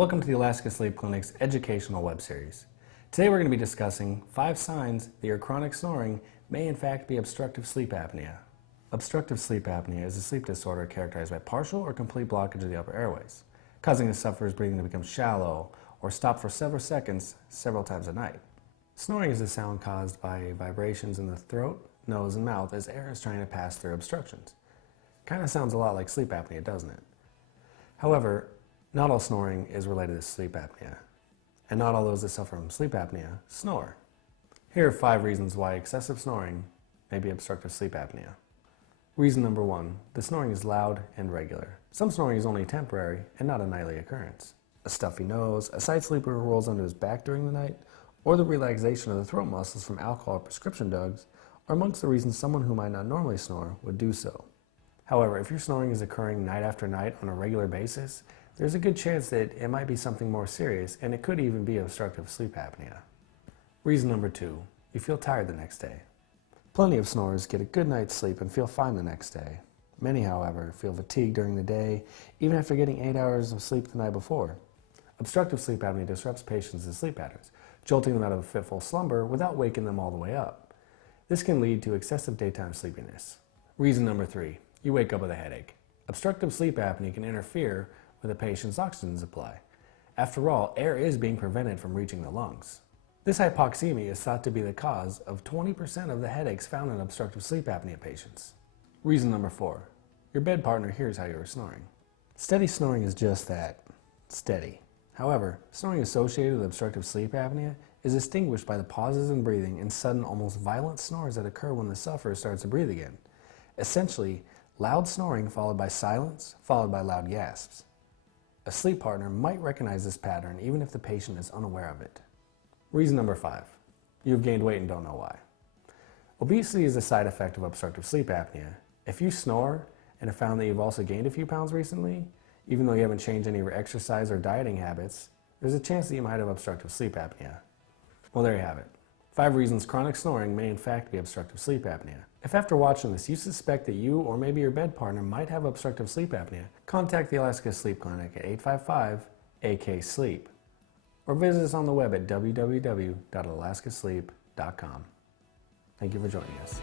welcome to the Alaska Sleep Clinic's educational web series. Today we're going to be discussing 5 signs that your chronic snoring may in fact be obstructive sleep apnea. Obstructive sleep apnea is a sleep disorder characterized by partial or complete blockage of the upper airways, causing the sufferer's breathing to become shallow or stop for several seconds several times a night. Snoring is a sound caused by vibrations in the throat, nose, and mouth as air is trying to pass through obstructions. Kind of sounds a lot like sleep apnea, doesn't it? However, not all snoring is related to sleep apnea, and not all those that suffer from sleep apnea snore. Here are 5 reasons why excessive snoring may be obstructive sleep apnea. Reason number 1, the snoring is loud and regular. Some snoring is only temporary and not a nightly occurrence. A stuffy nose, a side sleeper who rolls onto his back during the night, or the relaxation of the throat muscles from alcohol or prescription drugs are amongst the reasons someone who might not normally snore would do so. However, if your snoring is occurring night after night on a regular basis, there's a good chance that it might be something more serious, and it could even be obstructive sleep apnea. Reason number 2, you feel tired the next day. Plenty of snorers get a good night's sleep and feel fine the next day. Many, however, feel fatigued during the day, even after getting 8 hours of sleep the night before. Obstructive sleep apnea disrupts patients' sleep patterns, jolting them out of a fitful slumber without waking them all the way up. This can lead to excessive daytime sleepiness. Reason number 3, you wake up with a headache. Obstructive sleep apnea can interfere with a patient's oxygen supply. After all, air is being prevented from reaching the lungs. This hypoxemia is thought to be the cause of 20% of the headaches found in obstructive sleep apnea patients. Reason number 4, your bed partner hears how you are snoring. Steady snoring is just that, steady. However, snoring associated with obstructive sleep apnea is distinguished by the pauses in breathing and sudden, almost violent snores that occur when the sufferer starts to breathe again. Essentially, loud snoring followed by silence, followed by loud gasps. A sleep partner might recognize this pattern even if the patient is unaware of it. Reason number 5, you've gained weight and don't know why. Obesity is a side effect of obstructive sleep apnea. If you snore and have found that you've also gained a few pounds recently, even though you haven't changed any of your exercise or dieting habits, there's a chance that you might have obstructive sleep apnea. Well, there you have it. 5 reasons chronic snoring may in fact be obstructive sleep apnea. If after watching this you suspect that you or maybe your bed partner might have obstructive sleep apnea, contact the Alaska Sleep Clinic at 855-AK-SLEEP or visit us on the web at www.alaskasleep.com. Thank you for joining us.